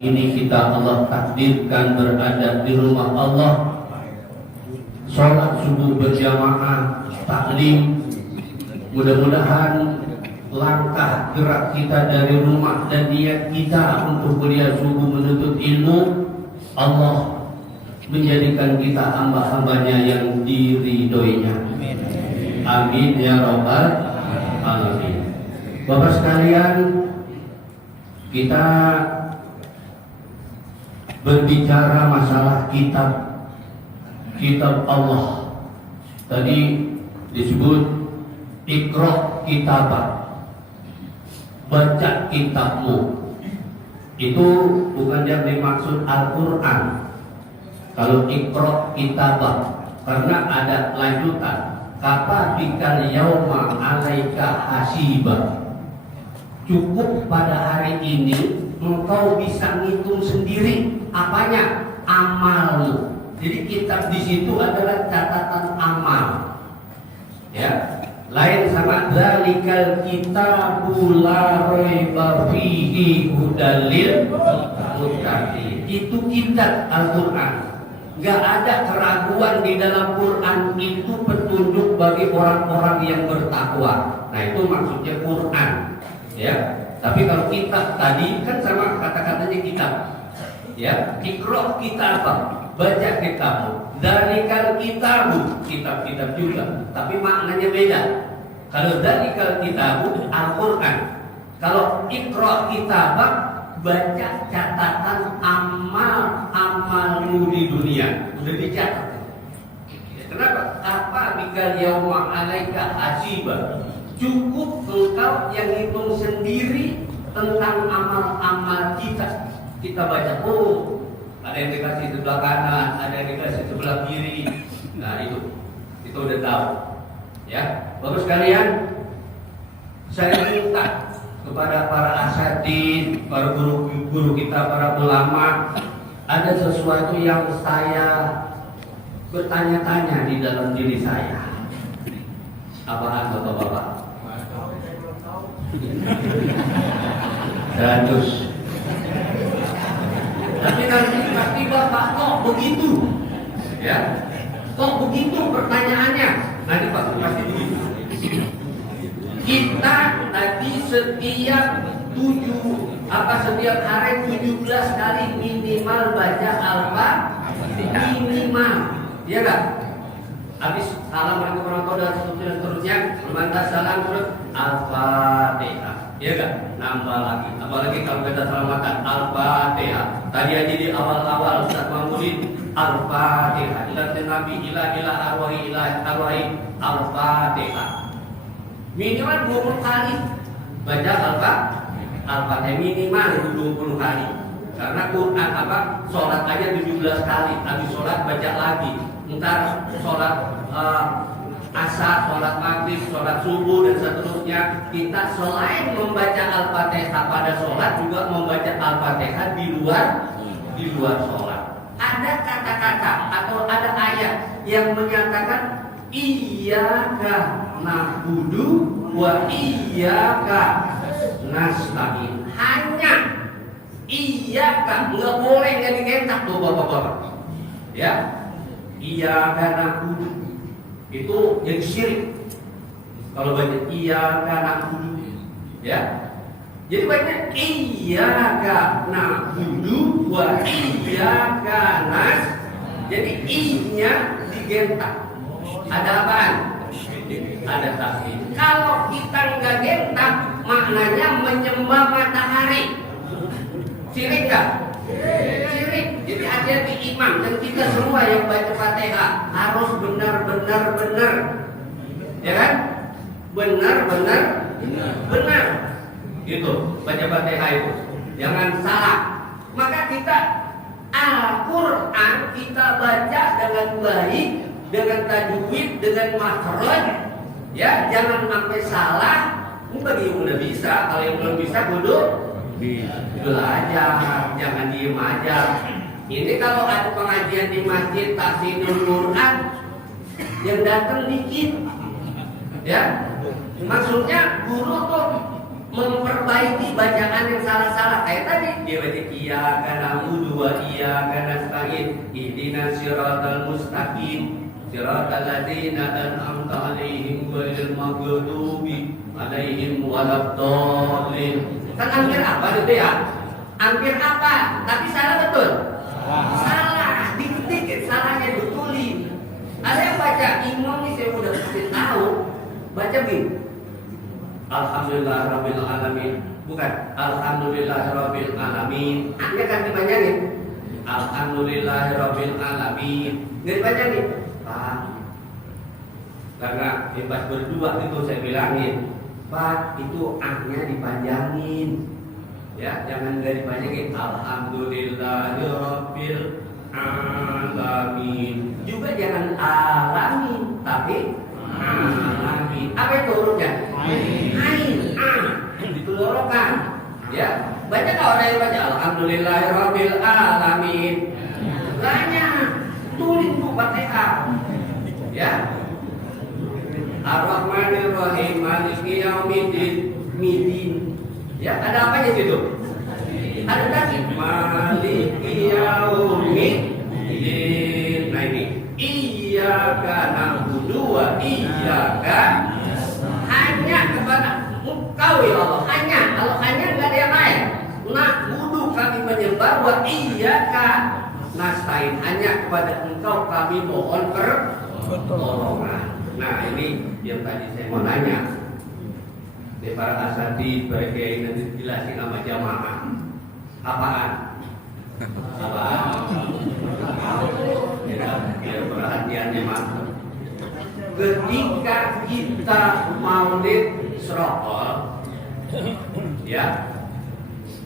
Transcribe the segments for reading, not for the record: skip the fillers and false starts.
Ini kita Allah takdirkan berada di rumah Allah, sholat subuh berjamaah, taklim. Mudah-mudahan langkah gerak kita dari rumah dan niat kita untuk kuliah subuh menuntut ilmu, Allah menjadikan kita hamba-hambanya yang diridhoinya. Amin ya rabbal alamin. Bapak sekalian, kita berbicara masalah kitab Allah. Tadi disebut Iqra kitabak, baca kitabmu. Itu bukan yang dimaksud Al-Quran. Kalau Iqra kitabak, karena ada lanjutan, kapa bikal yauma alaika hasiba. Cukup pada hari ini engkau bisa ngitung sendiri apanya? Amalmu. Jadi kitab di situ adalah catatan amal. Ya, lain sama zalikal kitabul la raiba fihi hudal lil muttaqin. Itu kitab Al-Qur'an. Gak ada keraguan di dalam Quran, itu petunjuk bagi orang-orang yang bertakwa. Nah, itu maksudnya Quran. Ya, tapi kalau kitab tadi kan sama kata-katanya kitab. Ya, Iqra kitabak, baca kitabmu. Dalikal kitabu, kitab-kitab juga, tapi maknanya beda. Kalau dalikal kitabu Al-Quran, kalau Iqra kitabak, baca catatan amalmu di dunia, udah dicatat. Kenapa? Apa bikal yauma alaika hasiba? Cukup engkau yang hitung sendiri tentang amal-amal kita. Kita baca, oh, ada yang dikasih sebelah kanan, ada yang dikasih sebelah kiri. Nah, itu udah tahu. Ya, Bapak sekalian, saya minta kepada para asatidz, para guru-guru kita, para ulama, ada sesuatu yang saya bertanya-tanya di dalam diri saya. Apaan Bapak-bapak? 100. Tapi nanti pasti Bapak kok begitu, ya? Kok begitu pertanyaannya? Nanti pasti begitu. Kita tadi setiap hari 17 kali minimal baca Al-Fatihah. Minimal, ya enggak? Habis assalamualaikum warahmatullahi wabarakatuh dan seterusnya, membantah salam terus Al-Fatihah. Ya kan? Nambah lagi. Apalagi kalau kita selamatan Al-Fatihah. Tadi aja di awal-awal Ustaz Mahmudin Al-Fatihah. Ila Nabi ila arwahi Al-Fatihah. Minimal 20 kali baca Al-Fatihah, minimal 20 kali. Karena Quran sholat aja 17 kali. Habis sholat baca lagi. Ntar sholat asar, sholat maghrib, sholat subuh dan seterusnya. Kita selain membaca Al-Fatihah pada sholat, juga membaca Al-Fatihah di luar sholat. Ada kata-kata atau ada ayat yang menyatakan iyyaka na'budu wa iyyaka nasta'in. Hanya iyyaka, nggak boleh nggak dikentak tuh bapak-bapak. Ya, iyyaka na'budu itu jadi syirik. Kalau baca iyyaka na'budu, ya. Jadi baca iyyaka na'budu wa iyyaka nas. Jadi i-nya digentak. Ada apaan? Ada tasbih. Kalau kita nggak gentak, maknanya menyembah matahari. Syirik nggak? Syirik. Jadi hati-hati imam dan kita semua yang baca Fatihah harus benar. Ya kan? Benar. Gitu. Baca Fatihah itu. Jangan salah. Maka kita Al-Quran kita baca dengan baik, dengan tajwid, dengan makhraj. Ya, jangan sampai salah. Bagi yang udah bisa, kalau yang belum bisa kudu belajar, jangan diem aja. Ini kalau ada pengajian di masjid tahsinul Quran yang datang dikit, ya maksudnya guru tuh memperbaiki bacaan yang salah-salah. Kayak tadi dia baca iyyaka na'budu wa iyyaka nasta'in ihdinas siratal mustaqim siratal ladzina an'amta 'alaihim ghairil maghdubi 'alaihim waladdallin. Kan hampir apa itu ya? Hampir apa? Tapi salah betul? Salah. Dikit-dikit salahnya betulin. Ada yang baca imam nih, saya udah kasih tahu. Baca bin Alhamdulillah Rabbil Alamin. Bukan Alhamdulillah Rabbil Alamin. Hanya kan dipanjangin Alhamdulillah Rabbil Alamin. Nggak dipanjangin Pak. Karena pas berdua itu saya bilangin Pak, itu A-nya dipanjangin. Ya, jangan nggak dipanjangin Alhamdulillah Rabbil Alamin. Juga jangan alamin, tapi alamin. Apa itu hurufnya? Ain. Ditulurkan. Ya. Baca kalau ada yang baca Alhamdulillahirabbil alamin. Banyak. Tulis buku Fatihah. Ya. Ar-Rahmanir-Rahim Maliki Yaumiddin. Ya, ada apa di situ? Ada tadi Maliki Yaumiddin. Nah ini iyyaka na'budu wa iyyaka hanya kepada Engkau ya Allah, hanya. Kalau hanya enggak ada yang lain. Na'budu kami menyembah wa iyyaka nasta'in, hanya kepada Engkau kami mohon pertolongan. Nah, ini yang tadi saya mau nanya. Dari para asatidz, para kiai nanti jelasin sama jamaah. Apaan? Ya, perhatiannya mantap. Ketika kita maulid Syraqah, ya,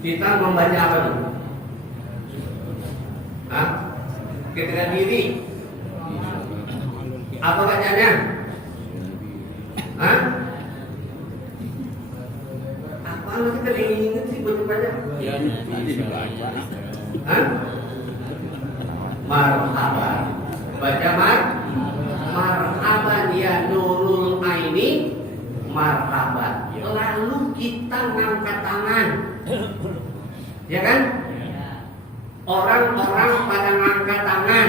kita membaca apa dulu? Hah? Ketika diri, apa bacanya? Hah? Apa kita ingat sih baca-baca? Ya, nanti dibaca. Hah? Marhaban. Baca marhaban ya nurul aini, marhaban. Lalu kita ngangkat tangan. Ya kan? Orang-orang pada ngangkat tangan.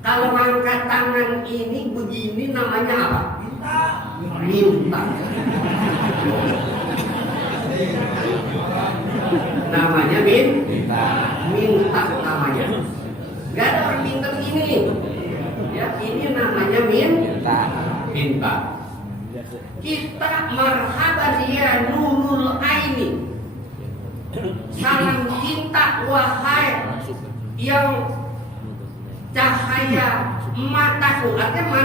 Kalau ngangkat tangan ini begini namanya apa? Minta. Namanya minta namanya. Gak ada orang minta begini. Ya, ini namanya minta. Kita marhaban ya nurul aini. Salam cinta wahai yang cahaya mataku. Artinya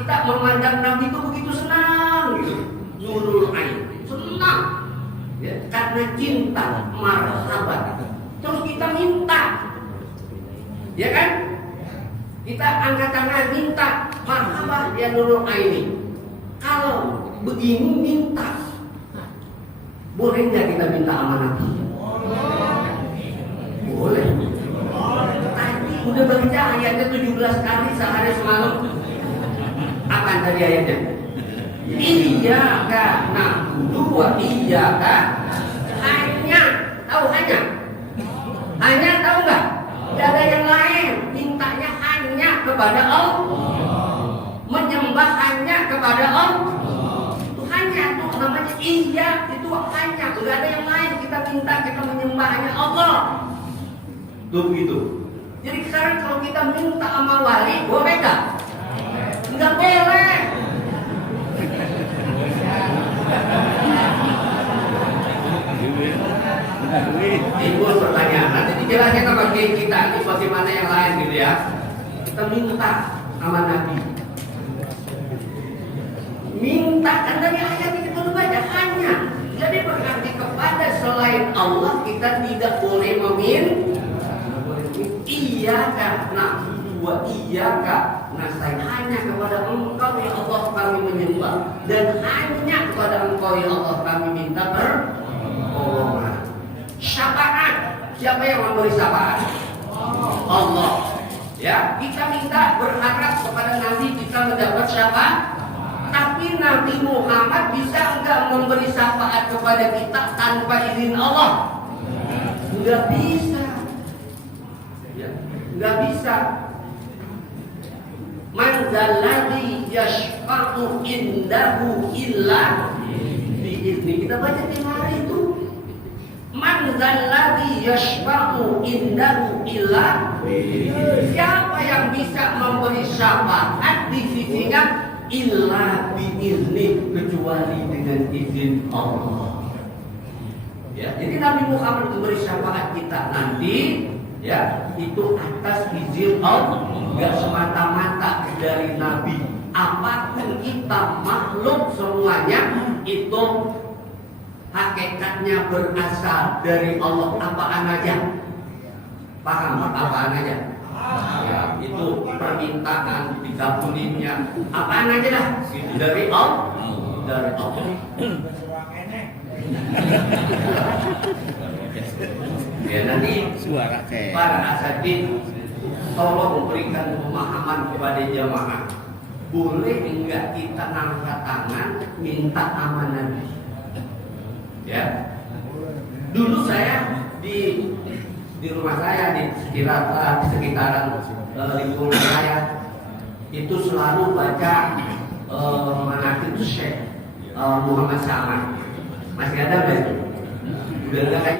kita memandang Nabi itu begitu senang gitu. Nurul aini. Senang. Ya, karena cinta marhaban. Terus kita minta. Ya kan? Kita angkat tangan minta marhaban ya nurul aini. Kalau begini minta, boleh nggak kita minta sama Nabi? Boleh. Tadi udah baca ayatnya 17 kali sehari semalam. Apa tadi ayatnya? Iyyaka na'budu wa iyyaka hanya. Tahu hanya? Hanya tahu nggak? Tidak ada yang lain. Mintanya hanya kepada Allah. Menyembah hanya kepada Allah. Itu hanya, itu namanya iya. Itu hanya. Tidak ada yang lain. Kita minta, kita menyembah hanya Allah. Tuh begitu. Jadi sekarang kalau kita minta sama wali, boleh nggak? Nggak boleh. Timbul pertanyaan, nanti dijelasin sama kiai kita ini bagaimana yang lain gitu ya. Kita minta sama Nabi. Minta kan dari ayat ini kita baca hanya. Jadi berarti kepada selain Allah kita tidak boleh meminta. Iyyaka na'budu wa iyyaka nasta'in, hanya kepada Engkau ya Allah kami menyembah dan hanya kepada Engkau ya Allah kami minta pertolongan. Syafaat, siapa yang memberi syafaat? Allah. Ya, kita minta berharap kepada Nabi kita mendapat syafaat, tapi Tapi Nabi Muhammad bisa enggak memberi syafaat kepada kita tanpa izin Allah? Enggak bisa. Ya, enggak bisa. Man dzalladzi yashfa'u indahu illa bi'izni. Kita baca tiap hari itu. Man dzalladzi yashfa'u indahu illa bi'izni. Siapa yang bisa memberi syafaat di sisinya illa bi'izni, kecuali dengan izin Allah. Ya, jadi Nabi Muhammad memberi syafaat kita nanti, ya, itu atas izin Allah, enggak semata-mata dari Nabi. Apapun kita makhluk semuanya itu hakikatnya berasal dari Allah. Apaan aja, paham? Apaan aja? Ya, itu permintaan dikabulinya. Apaan aja lah dari Allah, dari Allah. Ya, nanti Suara kayak para asatidz tolong berikan pemahaman kepada jamaah. Boleh enggak kita angkat tangan minta amanah? Ya. Dulu saya di rumah saya di sekitaran lingkungan saya itu selalu baca manaqib Syekh Muhammad Sa'man. Masih ada nggak? Udah enggak?